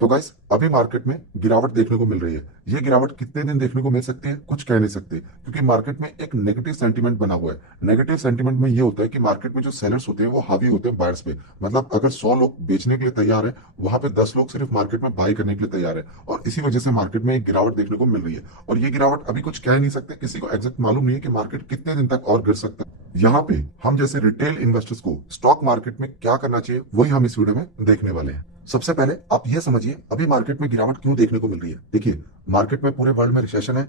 तो गाइस अभी मार्केट में गिरावट देखने को मिल रही है। ये गिरावट कितने दिन देखने को मिल सकती है कुछ कह नहीं सकते, क्योंकि मार्केट में एक नेगेटिव सेंटीमेंट बना हुआ है। नेगेटिव सेंटीमेंट में ये होता है कि मार्केट में जो सेलर्स होते हैं वो हावी होते हैं बायर्स पे। मतलब अगर 100 लोग बेचने के लिए तैयार है, वहां पे 10 लोग सिर्फ मार्केट में बाय करने के लिए तैयार है, और इसी वजह से मार्केट में एक गिरावट देखने को मिल रही है। और ये गिरावट अभी कुछ कह नहीं सकते, किसी को एग्जैक्ट मालूम नहीं है कि मार्केट कितने दिन तक और गिर सकता है। यहाँ पे हम जैसे रिटेल इन्वेस्टर्स को स्टॉक मार्केट में क्या करना चाहिए वही हम इस वीडियो में देखने वाले हैं। सबसे पहले आप ये समझिए अभी मार्केट में गिरावट क्यों देखने को मिल रही है। देखिए, मार्केट में पूरे वर्ल्ड में रिसेशन है।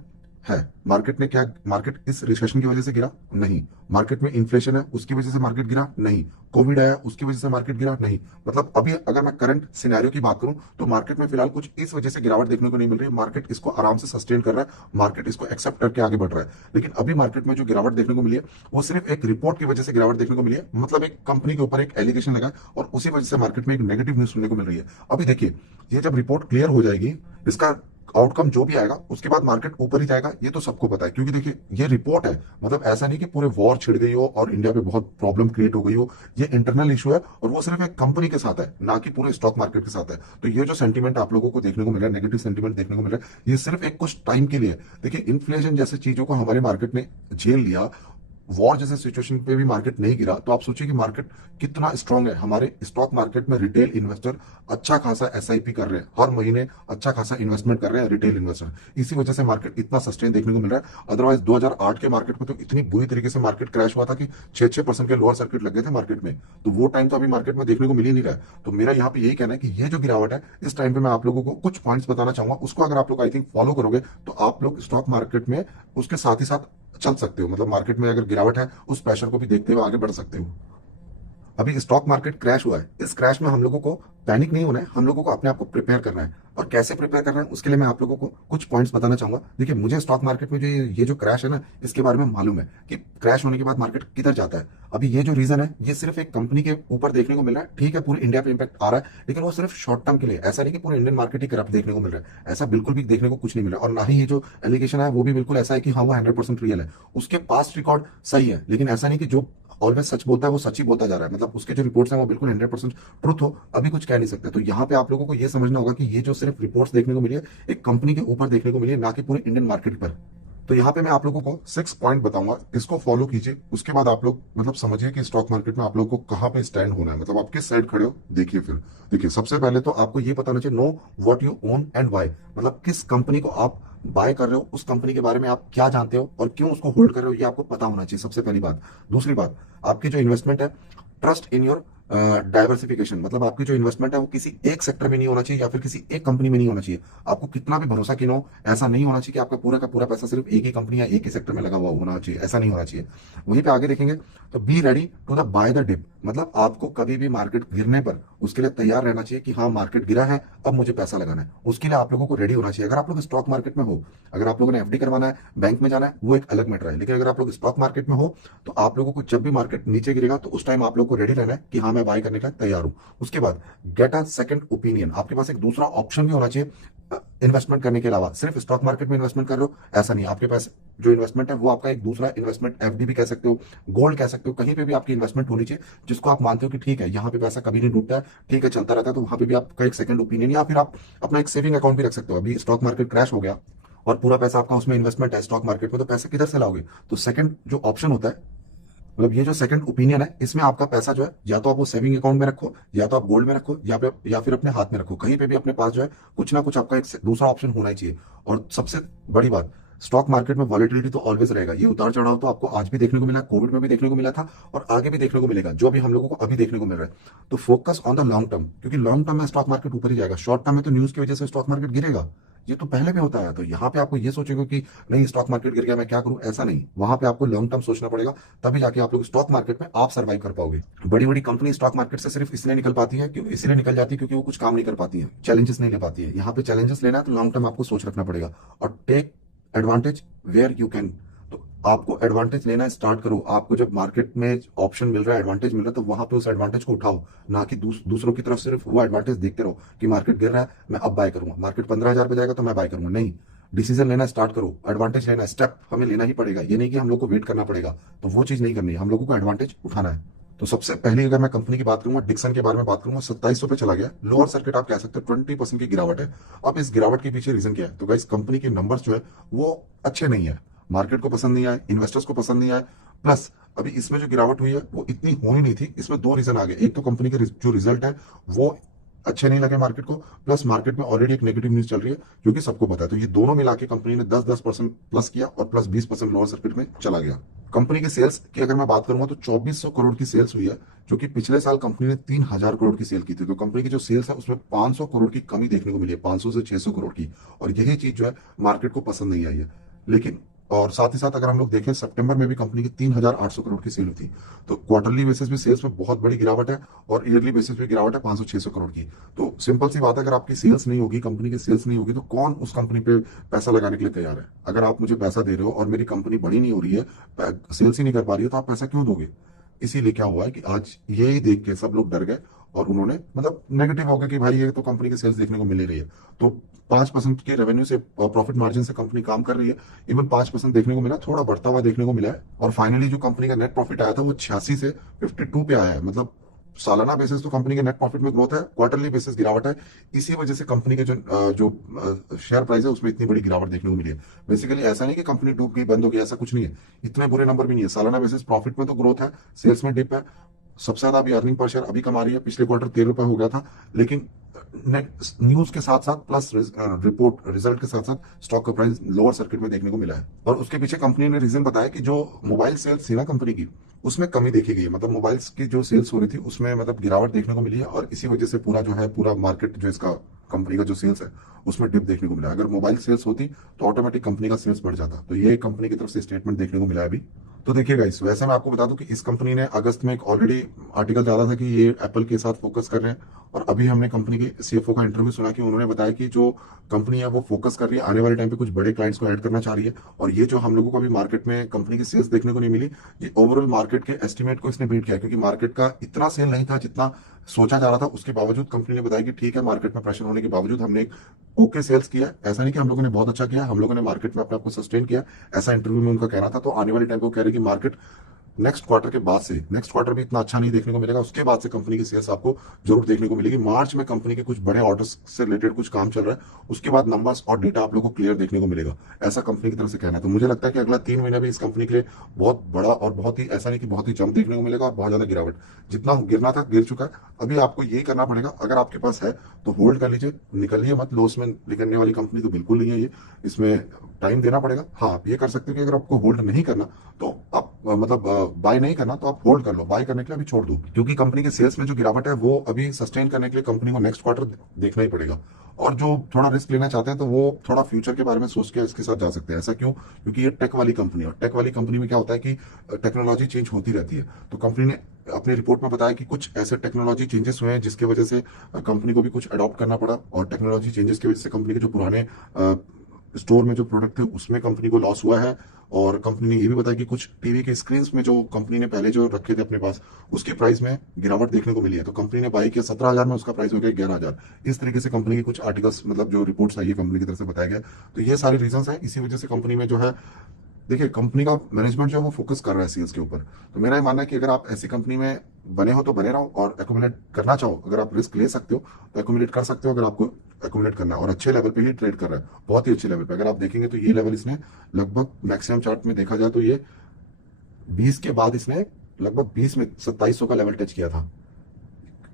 मार्केट ने क्या, मार्केट इस रिसेशन की वजह से गिरा नहीं। मार्केट में इन्फ्लेशन है, उसकी वजह से मार्केट गिरा नहीं। कोविड आया, उसकी वजह से मार्केट गिरा नहीं। मतलब अभी अगर मैं करंट सिनेरियो की बात करूं तो मार्केट में फिलहाल कुछ इस वजह से गिरावट देखने को नहीं मिल रही है। मार्केट इसको आराम से सस्टेन कर रहा है, मार्केट इसको एक्सेप्ट करके आगे बढ़ रहा है। लेकिन अभी मार्केट में जो गिरावट देखने को मिली है वो सिर्फ एक रिपोर्ट की वजह से गिरावट देखने को मिली है। मतलब एक कंपनी के ऊपर एक एलिगेशन लगा है और उसी वजह से मार्केट में एक नेगेटिव न्यूज सुनने को मिल रही है। अभी देखिए, ये जब रिपोर्ट क्लियर हो जाएगी, इसका आउटकम जो भी आएगा उसके बाद मार्केट ऊपर ही जाएगा, ये तो सबको पता है। क्योंकि देखिए, ये रिपोर्ट है, मतलब ऐसा नहीं कि पूरे वॉर छिड़ गई हो और इंडिया पे बहुत प्रॉब्लम क्रिएट हो गई हो। ये इंटरनल इशू है और वो सिर्फ एक कंपनी के साथ है, ना कि पूरे स्टॉक मार्केट के साथ है। तो ये जो सेंटीमेंट आप लोगों को देखने को मिल रहा है, नेगेटिव सेंटीमेंट देखने को मिल रहा है, ये सिर्फ एक कुछ टाइम के लिए है। देखिए, इन्फ्लेशन जैसे चीजों को हमारे मार्केट ने झेल लिया, वॉर जैसे सिचुएशन पे भी मार्केट नहीं गिरा, तो आप सोचिए कि मार्केट कितना स्ट्रांग है। हमारे स्टॉक मार्केट में रिटेल इन्वेस्टर अच्छा खासा एसआईपी कर रहे हैं, हर महीने अच्छा खासा इन्वेस्टमेंट कर रहे हैं रिटेल इन्वेस्टर। इसी वजह से मार्केट इतना सस्टेन देखने को मिल रहा है। अदरवाइज 2008 के मार्केट में तो इतनी बुरी तरीके से मार्केट क्रैश हुआ था कि 6-6% के लोअर सर्किट लग गए थे मार्केट में। तो वो टाइम तो अभी मार्केट में देखने को मिल ही नहीं रहा है। तो मेरा यहाँ पे यही कहना है कि ये जो गिरावट है, इस टाइम पे मैं आप लोगों को कुछ पॉइंट्स बताना चाहूंगा। उसको अगर आप लोग आई थिंक फॉलो करोगे तो आप लोग स्टॉक मार्केट में उसके साथ ही साथ चल सकते हो। मतलब मार्केट में अगर गिरावट है, उस प्रेशर को भी देखते हुए आगे बढ़ सकते हो। अभी स्टॉक मार्केट क्रैश हुआ है, इस क्रैश में हम लोगों को पैनिक नहीं होना है, हम लोगों को अपने आप को प्रिपेयर करना है। और कैसे प्रिपेयर करना है उसके लिए मैं आप लोगों को कुछ पॉइंट्स बताना चाहूंगा। देखिए, मुझे स्टॉक मार्केट में जो ये जो क्रैश है ना, इसके बारे में मालूम है कि क्रैश होने के बाद मार्केट किधर जाता है। अभी ये जो रीजन है, ये सिर्फ एक कंपनी के ऊपर देखने को मिल रहा है। ठीक है, पूरे इंडिया पे इंपैक्ट आ रहा है, लेकिन वो सिर्फ शॉर्ट टर्म के लिए। ऐसा नहीं कि पूरे इंडियन मार्केट ही करप्ट देखने को मिल रहा है, ऐसा बिल्कुल भी देखने को कुछ नहीं मिल रहा है। और ना ही ये जो एलिगेशन है वो भी बिल्कुल ऐसा है कि हाँ वो 100% रियल है। उसके पास्ट रिकॉर्ड सही है, लेकिन ऐसा नहीं कि जो ऑलवेज सच बोलता है वो सच ही बोलता जा रहा है। मतलब उसके जो रिपोर्ट्स हैं वो बिल्कुल 100% ट्रुथ हो, अभी कुछ कह नहीं सकते। तो यहाँ पे आप लोगों को ये समझना होगा कि ये जो सिर्फ रिपोर्ट्स देखने को मिली है, एक कंपनी के ऊपर देखने को मिली है, ना कि पूरे इंडियन मार्केट पर। तो यहाँ पे मैं आप लोगों को 6 पॉइंट बताऊंगा, इसको फॉलो कीजिए। उसके बाद आप लोग मतलब समझिए कि स्टॉक मार्केट में आप लोगों को कहाँ पे स्टैंड होना है, मतलब आप किस साइड खड़े हो। देखिए फिर, देखिए सबसे पहले तो आपको ये पता होना चाहिए, know what you own and why. मतलब किस कंपनी को आप बाय कर रहे हो, उस कंपनी के बारे में आप क्या जानते हो और क्यों उसको होल्ड कर रहे हो, ये आपको पता होना चाहिए, सबसे पहली बात। दूसरी बात, आपकी जो इन्वेस्टमेंट है, ट्रस्ट इन योर डाइवर्सिफिकेशन। मतलब आपकी जो इन्वेस्टमेंट है वो किसी एक सेक्टर में नहीं होना चाहिए या फिर किसी एक कंपनी में नहीं होना चाहिए। आपको कितना भी भरोसा क्यों हो, ऐसा नहीं होना चाहिए कि आपका पूरा का पूरा पैसा सिर्फ एक ही कंपनी या एक ही सेक्टर में लगा हुआ होना चाहिए, ऐसा नहीं होना चाहिए। वहीं पे आगे देखेंगे तो be ready to the by the dip. मतलब आपको कभी भी मार्केट गिरने पर उसके लिए तैयार रहना चाहिए कि हाँ मार्केट गिरा है, अब मुझे पैसा लगाना है। उसके लिए आप लोगों को रेडी होना चाहिए। अगर आप लोग स्टॉक मार्केट में हो, अगर आप लोगों ने एफडी करवाना है, बैंक में जाना है, वो एक अलग मैटर है। लेकिन अगर आप लोग स्टॉक मार्केट में हो तो आप लोगों को जब भी मार्केट नीचे गिरेगा तो उस टाइम आप लोग को रेडी रहना है कि हाँ मैं बाय करने का तैयार हूं। उसके बाद गेट अ सेकंड ओपिनियन। आपके पास एक दूसरा ऑप्शन भी होना चाहिए इन्वेस्टमेंट करने के अलावा। सिर्फ स्टॉक मार्केट में इन्वेस्टमेंट कर रहे हो ऐसा नहीं, आपके पास जो इन्वेस्टमेंट है वो आपका एक दूसरा इन्वेस्टमेंट, एफडी भी कह सकते हो, गोल्ड कह सकते हो, कहीं पे भी आपकी इन्वेस्टमेंट होनी चाहिए जिसको आप मानते हो कि ठीक है यहाँ पे पैसा कभी नहीं डूबता है, ठीक है चलता रहता है। तो वहां पे भी आपका एक सेकंड ओपिनियन, या फिर आप अपना एक सेविंग अकाउंट भी रख सकते हो। अभी स्टॉक मार्केट क्रैश हो गया और पूरा पैसा आपका उसमें इन्वेस्टमेंट है स्टॉक मार्केट में, तो पैसे किधर से लाओगे। तो सेकंड जो ऑप्शन होता है, मतलब ये जो सेकंड ओपिनियन है, इसमें आपका पैसा जो है या तो आप वो सेविंग अकाउंट में रखो, या तो आप गोल्ड में रखो, या फिर अपने हाथ में रखो। कहीं पे भी अपने पास जो है कुछ ना कुछ आपका एक दूसरा ऑप्शन होना ही चाहिए। और सबसे बड़ी बात, स्टॉक मार्केट में वॉलेटिलिटी तो ऑलवेज रहेगा। ये उतार चढ़ाव तो आपको आज भी देखने को मिला, कोविड में भी देखने को मिला था और आगे भी देखने को मिलेगा, जो भी हम लोगों को अभी देखने को मिल रहा है। तो focus on the long term, क्योंकि लॉन्ग टर्म में स्टॉक मार्केट ऊपर ही जाएगा। शॉर्ट टर्म में तो न्यूज की वजह से स्टॉक मार्केट गिरेगा, ये तो पहले भी होता है। तो यहाँ पे आपको ये सोचेगा कि नहीं स्टॉक मार्केट गिर गया मैं क्या करूं, ऐसा नहीं। वहां पे आपको लॉन्ग टर्म सोचना पड़ेगा, तभी जाके आप लोग स्टॉक मार्केट में आप सर्वाइव कर पाओगे। बड़ी बड़ी कंपनी स्टॉक मार्केट से सिर्फ इसलिए निकल पाती है, क्यों इसलिए निकल जाती है क्योंकि वो कुछ काम नहीं कर पाती है, चैलेंजेस नहीं ले पाती है। यहाँ पे चैलेंजेस लेना है तो लॉन्ग टर्म आपको सोच रखना पड़ेगा। और take advantage where you can. तो आपको एडवांटेज लेना स्टार्ट करो। आपको जब मार्केट में ऑप्शन मिल रहा है, एडवांटेज मिल रहा है, तो वहां पे उस एडवांटेज को उठाओ, ना कि दूसरों की तरफ सिर्फ वो एडवांटेज देखते रहो कि मार्केट गिर रहा है मैं अब बाय करूंगा, मार्केट 15,000 पे जाएगा तो मैं बाय करूंगा। नहीं, डिसीजन लेना स्टार्ट करो, एडवांटेज लेना, स्टेप हमें लेना ही पड़ेगा। ये नहीं कि हम लोग को वेट करना पड़ेगा, तो वो चीज नहीं करनी है, हम लोगों को एडवांटेज उठाना है। तो सबसे पहले अगर मैं कंपनी की बात करूंगा, डिक्सन के बारे में बात करूंगा, 2700 पे चला गया। लोअर सर्किट आप कह सकते हो 20% की गिरावट है। अब इस गिरावट के पीछे रीजन क्या है? तो गाइस कंपनी के नंबर्स जो है वो अच्छे नहीं है, मार्केट को पसंद नहीं आए, इन्वेस्टर्स को पसंद नहीं आए। प्लस अभी इसमें जो गिरावट हुई है वो इतनी होनी नहीं थी। इसमें दो रीजन आ गए, एक तो कंपनी के जो रिजल्ट है वो अच्छे नहीं लगे मार्केट को, प्लस मार्केट में ऑलरेडी एक नेगेटिव न्यूज चल रही है जो कि सबको पता है। तो ये दोनों मिला के कंपनी ने 10-10% प्लस किया और प्लस 20% लोअर सर्किट में चला गया। कंपनी की सेल्स की अगर मैं बात करूंगा तो 2400 करोड़ की सेल्स हुई है, जो कि पिछले साल कंपनी ने 3000 करोड़ की सेल की थी। तो कंपनी की जो सेल्स है उसमें 500 करोड़ की कमी देखने को मिली है, 500 से 600 करोड़ की। और यही चीज जो है मार्केट को पसंद नहीं आई है। लेकिन और साथ ही साथ अगर हम लोग देखें, सितंबर में भी कंपनी की 3800 करोड़ की सेल हुई थी। तो क्वार्टरली बेसिस भी सेल्स में बहुत बड़ी गिरावट है और ईयरली बेसिस पे गिरावट है 500-600 करोड़ की। तो सिंपल सी बात है, अगर आपकी सेल्स नहीं होगी, कंपनी की सेल्स नहीं होगी, तो कौन उस कंपनी पे पैसा लगाने के लिए तैयार है? अगर आप मुझे पैसा दे रहे हो और मेरी कंपनी बड़ी नहीं हो रही है, सेल्स ही नहीं कर पा रही है, तो आप पैसा क्यों दोगे? इसीलिए क्या हुआ है कि आज यही देख के सब लोग डर गए और उन्होंने मतलब नेगेटिव हो गया कि भाई ये तो कंपनी की सेल्स देखने को मिल ही रही है। तो 5% के रेवेन्यू से, प्रॉफिट मार्जिन से कंपनी काम कर रही है। इवन 5% देखने को मिला, थोड़ा बढ़ता हुआ देखने को मिला है। और फाइनली जो कंपनी का नेट प्रॉफिट आया था वो 86 से 52 पे आया है। मतलब सालाना बेसिस तो कंपनी के नेट प्रॉफिट में ग्रोथ है, क्वार्टरली बेसिस गिरावट है। इसी वजह से कंपनी के जो शेयर प्राइस है उसमें इतनी बड़ी गिरावट देखने को मिली है। बेसिकली ऐसा नहीं कि कंपनी डूब गई, बंद हो गई, ऐसा कुछ नहीं है। इतने बुरे नंबर भी नहीं है। सालाना बेसिस प्रॉफिट में तो ग्रोथ है, सेल्स में डिप है। सबसे ज्यादा अभी अर्निंग पर शेयर अभी कमा रही है, पिछले क्वार्टर 13 रुपए हो गया था। लेकिन नेट न्यूज के साथ साथ प्लस रिपोर्ट रिजल्ट के साथ साथ स्टॉक का प्राइस लोअर सर्किट में देखने को मिला है। और उसके पीछे कंपनी ने रीजन बताया कि जो मोबाइल सेल्स थी ना कंपनी की, उसमें कमी देखी गई है। मतलब मोबाइल्स की जो सेल्स हो रही थी उसमें मतलब गिरावट देखने को मिली है। और इसी वजह से पूरा जो है पूरा मार्केट जो इसका कंपनी का जो सेल्स है उसमें डिप देखने को मिला। अगर मोबाइल सेल्स होती तो ऑटोमेटिक कंपनी का सेल्स बढ़ जाता। तो ये कंपनी की तरफ से स्टेटमेंट देखने को मिला है अभी। तो देखिए गाइस, वैसे मैं आपको बता दूं कि इस कंपनी ने अगस्त में एक ऑलरेडी आर्टिकल डाला था कि ये एप्पल के साथ फोकस कर रहे हैं। और अभी हमने कंपनी के सीएफओ का इंटरव्यू सुना कि उन्होंने बताया कि जो कंपनी है वो फोकस कर रही है, आने वाले टाइम पे कुछ बड़े क्लाइंट्स को ऐड करना चाह रही है। और ये जो हम लोगों को अभी मार्केट में कंपनी की सेल्स देखने को नहीं मिली, ये ओवरऑल मार्केट के एस्टिमेट को इसने बीट किया। क्योंकि मार्केट का इतना सेल नहीं था जितना सोचा जा रहा था। उसके बावजूद कंपनी ने बताया कि ठीक है, मार्केट में प्रेशर होने के बावजूद हमने एक ओके सेल्स किया। ऐसा नहीं कि हम लोगों ने बहुत अच्छा किया, हम लोगों ने मार्केट में अपने आप को सस्टेन किया। ऐसा इंटरव्यू में उनका कहना था। तो आने वाले टाइम को कह रहे कि मार्केट नेक्स्ट क्वार्टर के बाद से, नेक्स्ट क्वार्टर भी इतना अच्छा नहीं देखने को मिलेगा, उसके बाद से कंपनी की सेल्स आपको जरूर देखने को मिलेगी। मार्च में कंपनी के कुछ बड़े ऑर्डर्स से रिलेटेड कुछ काम चल रहा है, उसके बाद नंबर्स और डेटा आप लोगों को क्लियर देखने को मिलेगा, ऐसा कंपनी की तरफ से कहना है। तो मुझे लगता है कि अगला 3 महीना भी इस कंपनी के लिए बहुत बड़ा और बहुत ही, ऐसा नहीं कि बहुत ही जंप देखने को मिलेगा और बहुत ज्यादा गिरावट। जितना गिरना था गिर चुका है। अभी आपको यही करना पड़ेगा, अगर आपके पास है तो होल्ड कर लीजिए, निकलिए मत। लॉस में निकलने वाली कंपनी तो बिल्कुल नहीं है ये, इसमें टाइम देना पड़ेगा। हाँ, आप ये कर सकते हो कि अगर आपको होल्ड नहीं करना तो आप मतलब बाय नहीं करना तो आप होल्ड कर लो, बाय करने के लिए अभी छोड़ दो। क्योंकि कंपनी के सेल्स में जो गिरावट है वो अभी सस्टेन करने के लिए कंपनी को नेक्स्ट क्वार्टर देखना ही पड़ेगा। और जो थोड़ा रिस्क लेना चाहते हैं तो वो थोड़ा फ्यूचर के बारे में सोच के इसके साथ जा सकते हैं। ऐसा क्यों? क्योंकि ये टेक वाली कंपनी है और टेक वाली कंपनी में क्या होता है कि टेक्नोलॉजी चेंज होती रहती है। तो कंपनी ने अपनी रिपोर्ट में बताया कि कुछ ऐसे टेक्नोलॉजी चेंजेस हुए हैं जिसकी वजह से कंपनी को भी कुछ अडॉप्ट करना पड़ा। और टेक्नोलॉजी चेंजेस की वजह से कंपनी के जो पुराने स्टोर में जो प्रोडक्ट थे उसमें कंपनी को लॉस हुआ है। और कंपनी ने ये भी बताया कि कुछ टीवी के स्क्रीन में जो कंपनी ने पहले जो रखे थे अपने पास, उसके प्राइस में गिरावट देखने को मिली है। तो कंपनी ने बाई किया 17,000 में, उसका प्राइस हो गया 11,000। इस तरीके से कंपनी के कुछ आर्टिकल्स, मतलब जो रिपोर्ट्स आई है कंपनी की तरफ से बताया गया। तो ये सारी रीजन है, इसी वजह से कंपनी में जो है, देखिए कंपनी का मैनेजमेंट जो है वो फोकस कर रहा है सेल्स के ऊपर। तो मेरा ये मानना है कि अगर आप ऐसी कंपनी में बने हो तो बने रहो, और एकोमुलेट करना चाहो, अगर आप रिस्क ले सकते हो तो एकोमुलेट कर सकते हो। अगर आपको एकोमुलेट करना है और अच्छे लेवल पे ही ट्रेड कर रहा है, बहुत ही अच्छे लेवल पे, अगर आप देखेंगे तो ये लेवल इसने लगभग मैक्सिमम चार्ट में देखा जाए तो ये 20 के बाद इसने लगभग 20 में 2700 का लेवल टच किया था,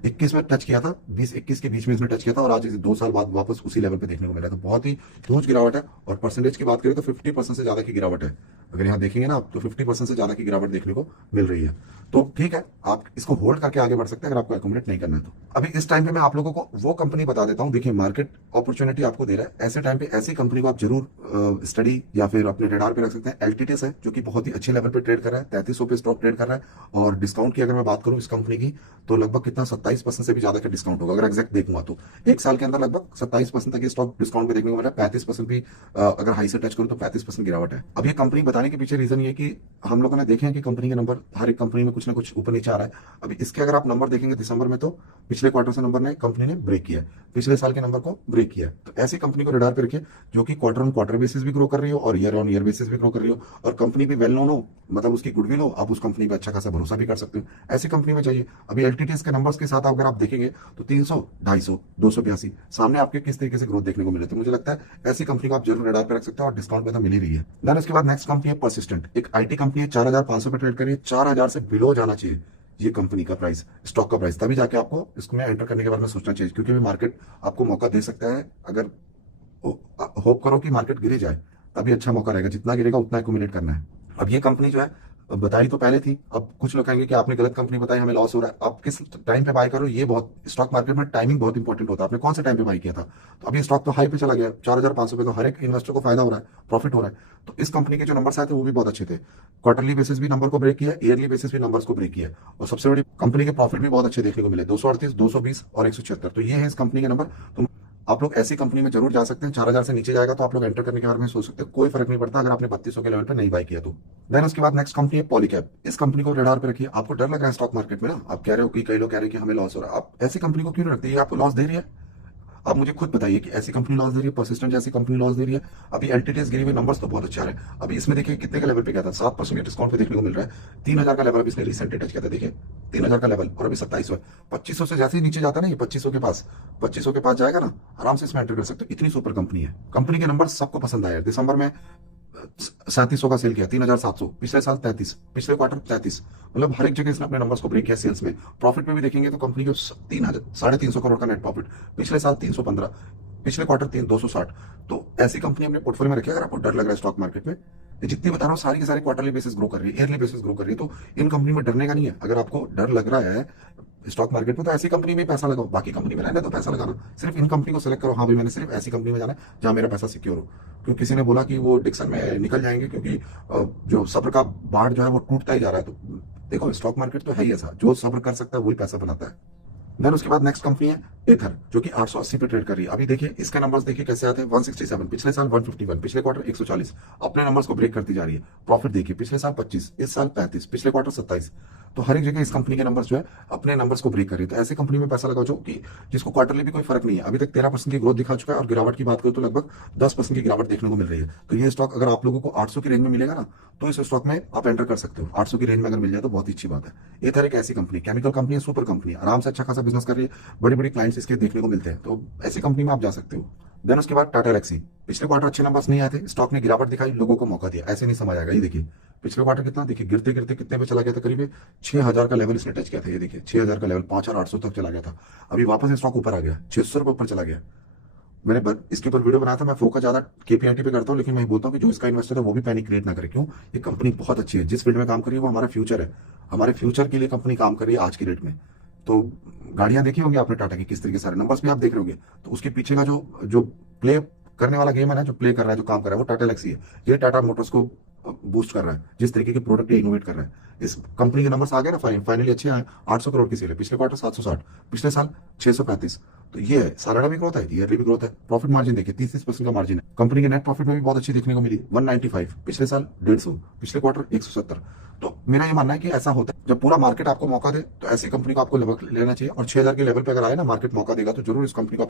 21 में टच किया था, 20-21 के बीच में इसने टच किया था। और आज 2 साल बाद वापस उसी लेवल पे देखने को मिला। तो बहुत ही ह्यूज गिरावट है। और परसेंटेज की बात करें तो 50% से ज्यादा की गिरावट है। अगर यहाँ देखेंगे ना आप तो 50% से ज्यादा की गिरावट देखने को मिल रही है। तो ठीक है, आप इसको होल्ड करके आगे बढ़ सकते हैं अगर आपको एकोमोडेट नहीं करना है तो। अभी इस टाइम पे मैं आप लोगों को वो कंपनी बता देता हूँ। देखिए, मार्केट अपॉर्चुनिटी आपको दे रहा है, ऐसे टाइम पे ऐसी कंपनी को आप जरूर स्टडी या फिर अपने रडार पे रख सकते हैं। एलटीटीएस है जो कि बहुत ही अच्छे लेवल पे ट्रेड कर रहा है, 3300 पे स्टॉक ट्रेड कर रहा है। और डिस्काउंट की अगर मैं बात करूं इस कंपनी की, तो लगभग कितना 27% से भी ज्यादा का डिस्काउंट होगा। अगर एग्जैक्ट देखूंगा तो एक साल के अंदर लगभग 27% तक ये स्टॉक डिस्काउंट पे देखने को मिला है। 35% भी अगर हाई से टच करूं तो 35% गिरावट है। अब ये कंपनी बताएंगे बताने के पीछे रीजन ये कि हम लोगों ने देखे हैं कि कंपनी के नंबर हर एक कंपनी में कुछ ना कुछ ऊपर नीचे आ रहा है। अभी इसके अगर आप नंबर देखेंगे दिसंबर में, तो पिछले क्वार्टर से नंबर ने कंपनी ने ब्रेक किया है, पिछले साल के नंबर को ब्रेक किया है। तो ऐसी कंपनी को रडार पे रखिए जो कि क्वार्टर ऑन क्वार्टर बेसिस भी ग्रो कर रही हो और ईयर ऑन ईयर बेसिस भी ग्रो कर रही हो, और कंपनी भी वेल नोन हो, मतलब उसकी गुडविल हो, आप उस कंपनी पे अच्छा खासा भरोसा भी कर सकते हो। ऐसी कंपनी में चाहिए। अभी एलटीटीएस के नंबर्स के साथ अगर आप देखेंगे तो 300, 250, 282 सामने आपके किस तरीके से ग्रोथ देखने को मिले। तो मुझे लगता है ऐसी कंपनी को आप जरूर रडार पे रख सकते हो, और डिस्काउंट पे तो मिल ही रही है। देन उसके बाद नेक्स्ट कंपनी है परसिस्टेंट, एक आईटी कंपनी है, 4500 पे ट्रेड करिए, 4000 से बिलो जाना चाहिए ये कंपनी का प्राइस, स्टॉक का प्राइस, तभी जाके आपको इसमें एंटर करने के बारे में सोचना चाहिए, क्योंकि मार्केट आपको मौका दे सकता है। अगर होप करो कि मार्केट गिरे जाए तभी अच्छा मौका रहेगा, जितना गिरेगा उतना एक्यूमुलेट करना है। अब ये कंपनी जो है बताई तो पहले थी, अब कुछ लोग कहेंगे कि आपने गलत कंपनी बताई, हमें लॉस हो रहा है। आप किस टाइम पे बाय करो, ये बहुत, स्टॉक मार्केट में टाइमिंग बहुत इंपॉर्टेंट होता है। आपने कौन से टाइम पे बाय किया था? तो अभी स्टॉक तो हाई पे चला गया, 4500 पे, तो हर एक इन्वेस्टर को फायदा हो रहा है, प्रॉफिट हो रहा है। तो इस कंपनी के जो नंबर आए थे वो भी बहुत अच्छे थे, क्वार्टरली बेसिस भी नंबर को ब्रेक किया, ईयरली बेसिस भी नंबर्स को ब्रेक किया, और सबसे बड़ी कंपनी के प्रॉफिट भी बहुत अच्छे देखने को मिले, 238, 220 और 176। तो ये है इस कंपनी के नंबर। तो आप लोग ऐसी कंपनी में जरूर जा सकते हैं। 4000 से नीचे जाएगा तो आप लोग एंटर करने के बारे में सोच सकते हैं, कोई फर्क नहीं पड़ता अगर आपने 3200 के लेवल पे नहीं बाय किया तो। देन उसके बाद नेक्स्ट कंपनी है पॉलीकैब, इस कंपनी को रडार पे रखिए। आपको डर लग रहा है स्टॉक मार्केट में ना, आप कह रहे हो कि कई लोग कह रहे हैं कि हमें लॉस हो रहा है, आप ऐसी कंपनी को क्यों रखते हैं? ये आपको लॉस दे रही है? आप मुझे खुद बताइए कि ऐसी कंपनी लॉस दे रही है, परसिस्टेंट जैसी कंपनी लॉस दे रही है? अभी एलटीटीएस गिरी हुई, नंबर्स तो बहुत अच्छे आ रहे हैं। अभी इसमें देखिए कितने का लेवल पे गया था, 7% के डिस्काउंट पे देखने को मिल रहा है। 3000 का लेवल अभी इसने रिसेंटली टच किया था, देखिए 3000 का लेवल, और अभी 2700 है। 2500 से जैसे ही नीचे जाता है ना, ये 2500 के पास जाएगा ना, आराम से इसमें एंटर कर सकते हो। इतनी सुपर कंपनी है, कंपनी के नंबर सबको पसंद आए। दिसंबर में 3700 का सेल किया, 3700, पिछले साल 33, पिछले क्वार्टर 33, मतलब हर एक जगह इसने अपने नंबर्स को ब्रेक किया सेल्स में। प्रॉफिट में भी देखेंगे तो कंपनी को 3,500 करोड़ का नेट प्रॉफिट, पिछले साल 315, पिछले क्वार्टर 260। तो ऐसी कंपनी अपने पोर्टफोलियो में रखिए। अगर आपको डर लग रहा है स्टॉक मार्केट में, जितनी बता रहा हूँ सारी की सारी क्वार्टरली बेसिस ग्रो कर रही है, ईयरली बेसिस ग्रो कर रही है, तो इन कंपनी में डरने का नहीं है। अगर आपको डर लग रहा है स्टॉक मार्केट में, तो ऐसी कंपनी में पैसा लगाओ, बाकी कंपनी में रहने तो पैसा लगाना, सिर्फ इन कंपनी को सेलेक्ट करो। हाँ भाई, मैंने सिर्फ ऐसी कंपनी में जाना है जहां मेरा पैसा सिक्योर हो। क्योंकि किसी ने बोला कि वो डिक्सन में निकल जाएंगे क्योंकि जो सब्र का बाढ़ जो है वो टूटता ही जा रहा है। तो देखो स्टॉक मार्केट तो है ही ऐसा, जो सब्र कर सकता है वही पैसा बनाता है। देन उसके बाद नेक्स्ट कंपनी है एथर, जो कि 880 पे ट्रेड कर रही है। अभी देखिए इसके नंबर्स देखिए कैसे आते हैं, 167, पिछले साल 151, पिछले क्वार्टर 140, अपने नंबर्स को ब्रेक करती जा रही है। प्रॉफिट देखिए, पिछले साल 25, इस साल 35, पिछले क्वार्टर 27। तो हर एक जगह इस कंपनी के नंबर्स जो है अपने नंबर्स को ब्रेक कर रही है। तो ऐसी कंपनी में पैसा लगाओ जो कि जिसको क्वार्टरली भी कोई फर्क नहीं है। अभी तक 13% की ग्रोथ दिखा चुका है, और गिरावट की बात करें तो लगभग 10% की गिरावट देखने को मिल रही है। तो ये स्टॉक अगर आप लोगों को 800 की रेंज में मिलेगा ना, तो इस स्टॉक में आप एंटर कर सकते हो। 800 की रेंज में अगर मिल जाए तो बहुत ही अच्छी बात है। एथर एक ऐसी कंपनी, केमिकल कंपनी है, सुपर कंपनी है, आराम से अच्छा खासा बिजनेस कर रही है, बड़ी बड़ी क्लाइंट्स इसके देखने को मिलते हैं। तो ऐसी कंपनी में आप जा सकते हो। देन उसके बाद टाटा एलेक्सी, पिछले क्वार्टर अच्छे नंबर्स नहीं आए थे, स्टॉक ने गिरावट दिखाई, लोगों को मौका दिया, ऐसे नहीं समझ आएगा। ये देखिए पिछले क्वार्टर कितना, देखिए गिरते गिरते कितने पे चला गया था, करीब 6000 का लेवल इसने टच किया था। ये देखिए 6000 का लेवल 5800 तक चला गया था, अभी वापस स्टॉक ऊपर आ गया, 600 रुपए ऊपर चला गया। मैंने इसके ऊपर वीडियो बनाया था। मैं फोकस ज्यादा केपीआईटी पे करता हूँ, लेकिन मैं बोलता हूँ कि जो इसका इन्वेस्टर है वो भी पैनिक क्रिएट ना करे। क्यों? ये कंपनी बहुत अच्छी है, जिस फील्ड में काम कर रही है वो हमारा फ्यूचर है, हमारे फ्यूचर के लिए कंपनी काम कर रही है आज की डेट में। तो गाड़ियां देखी होंगी आपने टाटा की, किस तरीके सारे नंबर्स भी आप देख रहे होंगे। तो उसके पीछे का जो जो प्ले करने वाला गेम है ना, जो प्ले कर रहा है, जो काम कर रहा है, वो टाटा एलेक्सी है। ये टाटा मोटर्स को बूस्ट कर रहा है, जिस तरीके के प्रोडक्ट ये इनोवेट कर रहा है। इस कंपनी के नंबर्स आ गए ना, फाइनली अच्छे आए। 800 करोड़ की सेल है, पिछले क्वार्टर 760, पिछले साल 635। तो ये है, सालाना भी ग्रोथ है, ईयरली भी ग्रोथ है। प्रॉफिट मार्जिन देखिए 30% का मार्जिन है। कंपनी के नेट प्रॉफिट में भी बहुत अच्छी देखने को मिली, 195, पिछले साल 150, पिछले क्वार्टर 170। तो मेरा ये मानना है कि ऐसा होता है जब पूरा मार्केट आपको मौका दे, तो ऐसी कंपनी को आपको लेना चाहिए। और 6000 के लेवल पे अगर आए ना मार्केट मौका देगा, तो जरूर इस कंपनी को